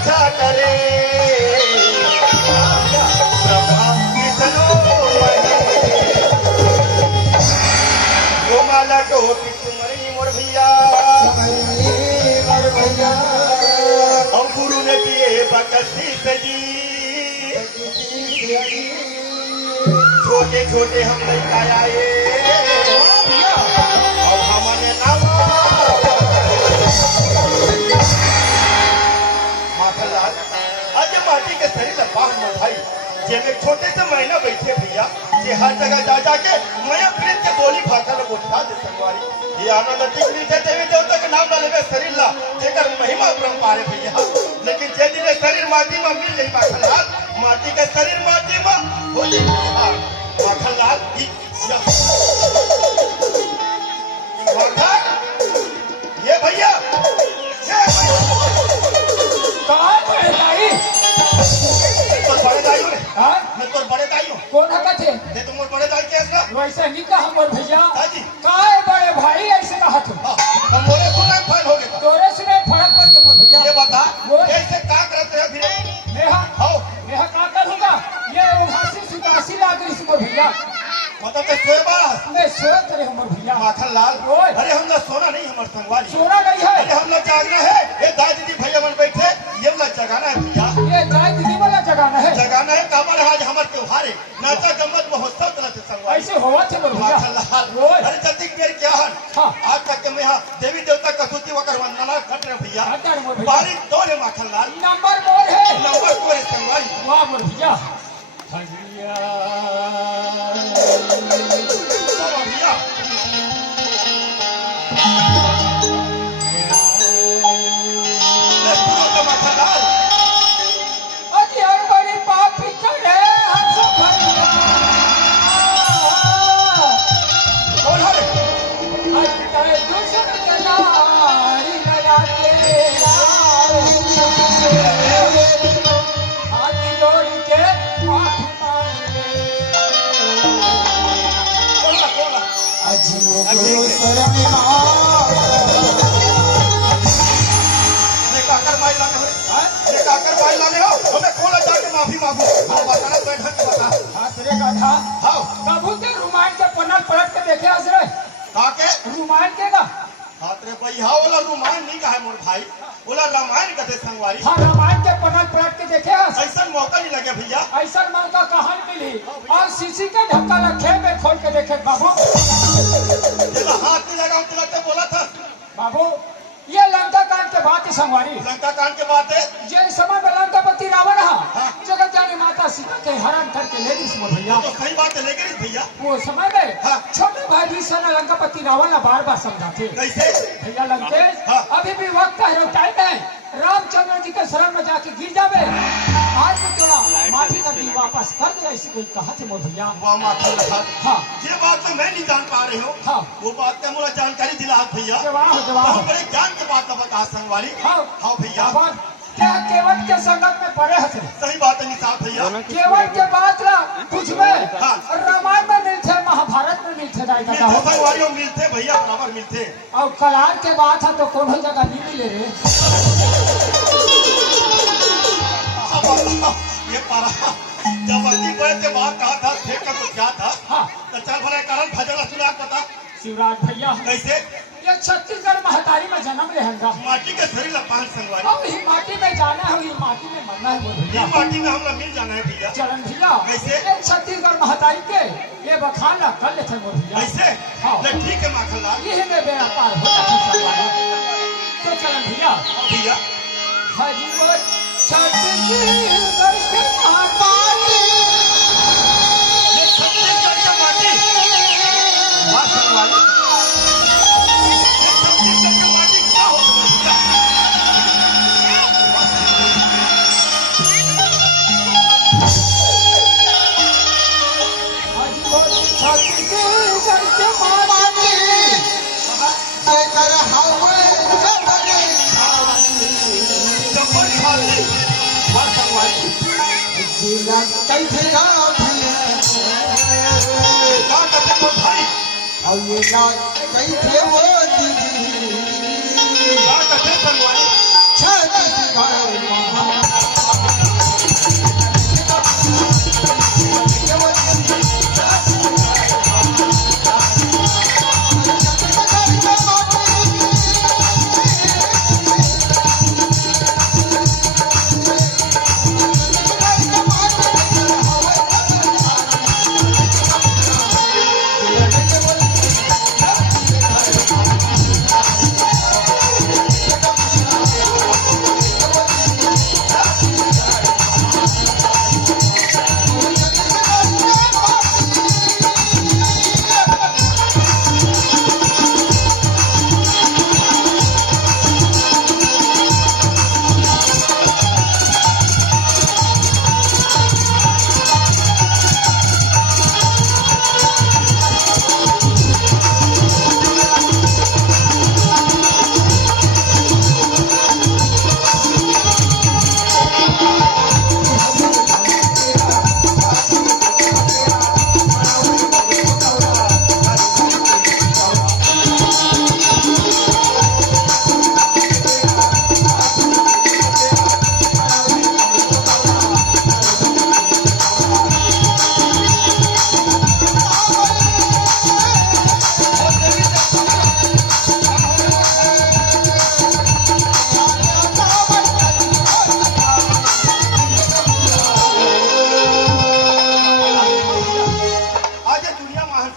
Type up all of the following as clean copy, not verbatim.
रक्षा करे ब्रह्मा विष्णु गोमाला टोपी तुम्हारी मोर भैया और गुरु ने दिए बकसी सजी छोटे छोटे हम लड़का आए और हमने नामा माखनलाल आज माटी के शरीर का बाहर में भाई जेमे छोटे से महीना बैठे भैया जे हर जगह जा जाके मैं प्रेम के बोली भाषा में बोलता दे संगवारी ये आनंद टिकली थे देवी देवता के नाम डाले में शरीर ला जेकर महिमा परंपारे भैया लेकिन जे दिन शरीर माटी में मिल गई माखनलाल माटी के शरीर माटी में हो जाए माखनलाल ये भैया बड़े दाई ने मैं तो बड़े दाई हूँ कौन हका थे ये तुम बड़े दाई के ना वैसे नहीं कहा मोर भैया दादी काय बड़े भाई ऐसे कहा तुम हम बोले सुना फाइल हो गया तोरे सुने फर्क पड़ तुम भैया ये बता कैसे का करते हैं फिर नेहा आओ नेहा का करूंगा ये 80-87 लाख इस मोर भैया मतलब तो सोएबा मैं सोच रहे मोर भैया माखनलाल अरे हम लोग सोना नहीं हमारे संगवारी सोना नहीं है अरे हम लोग जागना है ये दाई दीदी भैया मन बैठे ये लोग जगाना है भैया ये दाई दीदी वाला जगाना है काबर आज हमारे त्योहार है नाचा गम्मत महोत्सव तरह से संगवारी ऐसे होवा थे मोर भैया माखनलाल अरे जल्दी मेरे क्या हन आज तक के मैं यहाँ देवी देवता कसूती वकर वंदना कर रहे भैया बारी दो है माखनलाल नंबर मोर है नंबर 2 है संगवारी वाह मोर भैया भैया माखनलाल अजी और बड़ी पाप पिक्चर है हम सब कौन है आज तारे दूसर के नारी लगाते हाथ जोड़ के माफी मांगे अजीब हमें खोला जाके माफी मांगू बताना बैठक के बता तेरे का था हाँ कबू के रुमाल के पन्ना पलट के देखे असरे काके रुमाल के का हाँ तेरे भैया वाला रुमाल नहीं का है मोर भाई बोला रामायण कहते संगवारी हाँ रामायण के पन्ना पलट के देखे ऐसा मौका नहीं लगे भैया ऐसा मौका कहाँ मिली और शीशी का ढक्का रखे में खोल के देखे बाबू हाथ में लगाऊं तुला बोला था बाबू ये लंका कांड के बात है संगवारी लंका कांड के बात है ये समय में लंकापति रावण जगत जानी माता सीता के हरण करके ले गई भैया तो सही बात है लेकिन भैया वो समय में छोटे भाई भीषण लंकापति रावण बार बार समझाते कैसे भैया लंकेश अभी भी वक्त है टाइम है रामचंद्र जी के शरण में जाके गिर जावे आज तो थोड़ा माफी कर दी वापस कर दे ऐसी कोई कहा थे मोर भैया हाँ ये बात तो मैं नहीं जान पा रही हूँ हाँ वो बात का मुझे जानकारी दिला भैया जवाब बहुत बड़े ज्ञान के बात बता संगवारी हाँ हाँ भैया क्या केवट के संगत में पड़े हथे सही बात है निसाब भैया केवट के बात ना कुछ में रामायण में मिलते महाभारत में मिलते संगवारी मिलते भैया बराबर मिलते और कलार के बात है तो कौन जगह नहीं मिले रे ये पारा जब अति बड़े के बात कहा था फेंक कर तो क्या था हाँ तो चल भले कारण भजला सुना पता शिवराज भैया कैसे ये छत्तीसगढ़ महतारी में जन्म लेगा माटी के शरीर पान संगवारी अब ही माटी में जाना है ही माटी में मरना है भैया माटी में हम लोग मिल जाना है भैया चलन भैया कैसे ये छत्तीसगढ़ महतारी के ये बखान कर लेते हैं भैया कैसे हाँ ठीक है माखनलाल यही में बेड़ा पार होता है तो चलन भैया भैया हाजी वो छत्तीसगढ़ के महातारी ये छत्तीसगढ़ का माटी वाह संगवारी और ये ना कहीं थे वो दीदी छत्तीसगढ़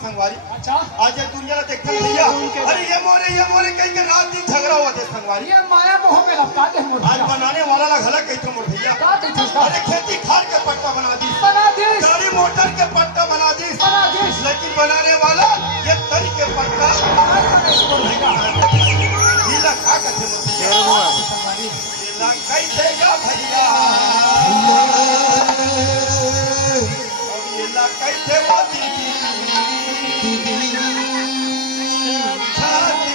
संगवारी अच्छा आज ये दुनिया ने देखते भैया अरे ये मोरे कहीं के रात दिन झगड़ा हुआ थे संगवारी ये माया मोह में लपटाते हैं मोर आज भैया बनाने वाला ला घला कहते मोर भैया का कहते हो अरे खेती खार के पट्टा बना दी बना दी गाड़ी मोटर के पट्टा बना दी बना दी लेकिन बनाने वाला ये तरी के पट्टा बनाई बने से मोर भैया ढीला खा के थे मोर भैया संगवारी ढीला कैसे गा भैया ढीला कैसे मोती छाती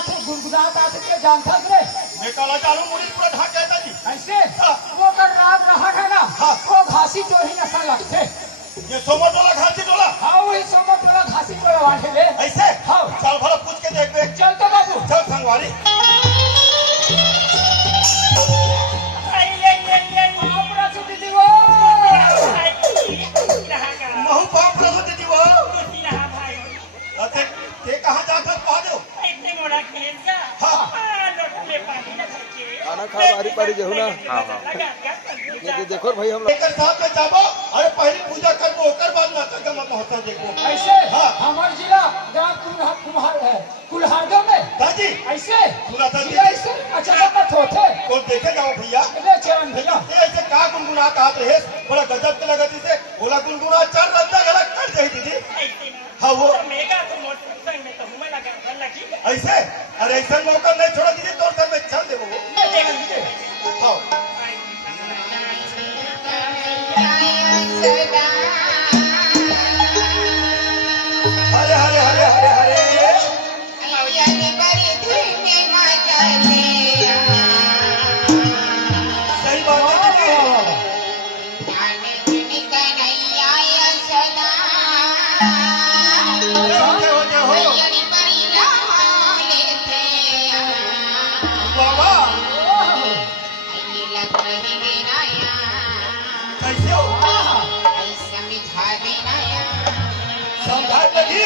से गुनगुनाता थे जानता रे मैं काला चालू मुड़ी पूरा ढाक कहता जी ऐसे वो कर राग रहा है ना हाँ। वो घासी चोरी नशा लगते ये सोमर टोला घासी टोला हाँ वही सोमो टोला घासी टोला वाले ले ऐसे हाँ। चल भला पूछ के देख देख चल तो बाबू चल संगवारी आपरा छुट्टी दी वो महू बाप रहो दीदी वो अते ते कहां जाता पा दो खाना खा बारी पारी जो ना ये देखो भाई हम एक साथ में जाबो अरे पहली पूजा करबो ओकर बाद नाचा गमा महोत्सव देखबो ऐसे हाँ। हमार जिला ग्राम कुम्हार है कुल्हाड़ो में दादी ऐसे पूरा था जिला ऐसे अचानक होते कौन देखे जाओ भैया ले चरण भैया ये ऐसे का गुनगुना कहत रहे बड़ा गजब के लगत से बोला गुनगुना चल रंदा गलत कर दे दीदी हाँ वो ऐसे अरे ऐसा मौका नहीं छोड़ा दीदी तोर सर में चल दे वो हाँ हरे हरे हरे हरे हरे सही बात है दीदी हो बाबा कैसे हो समझा लगी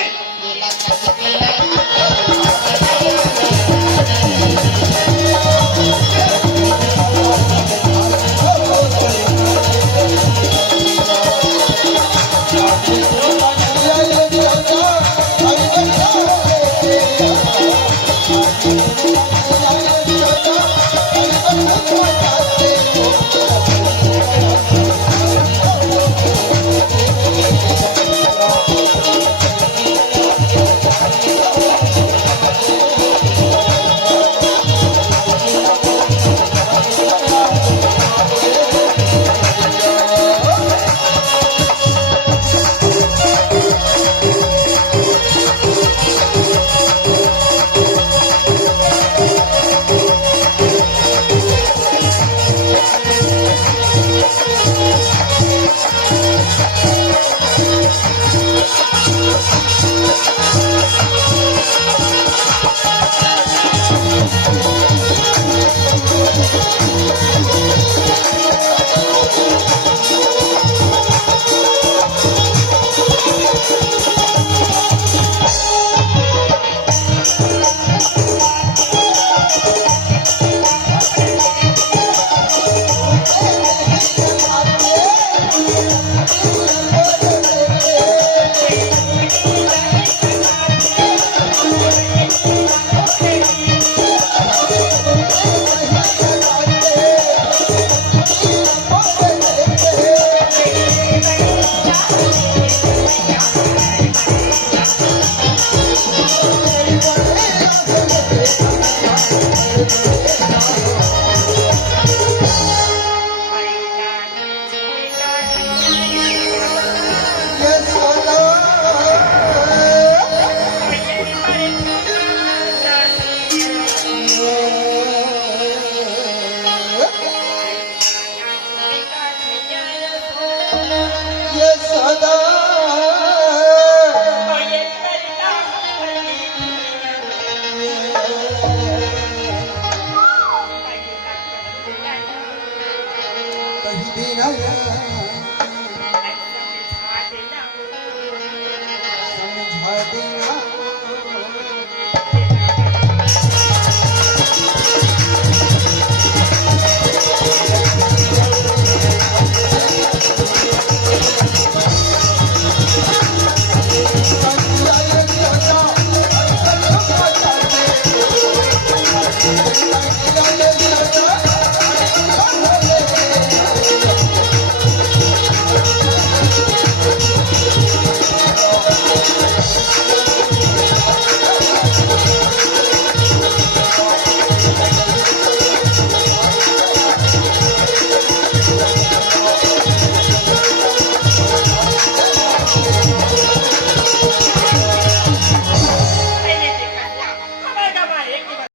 थे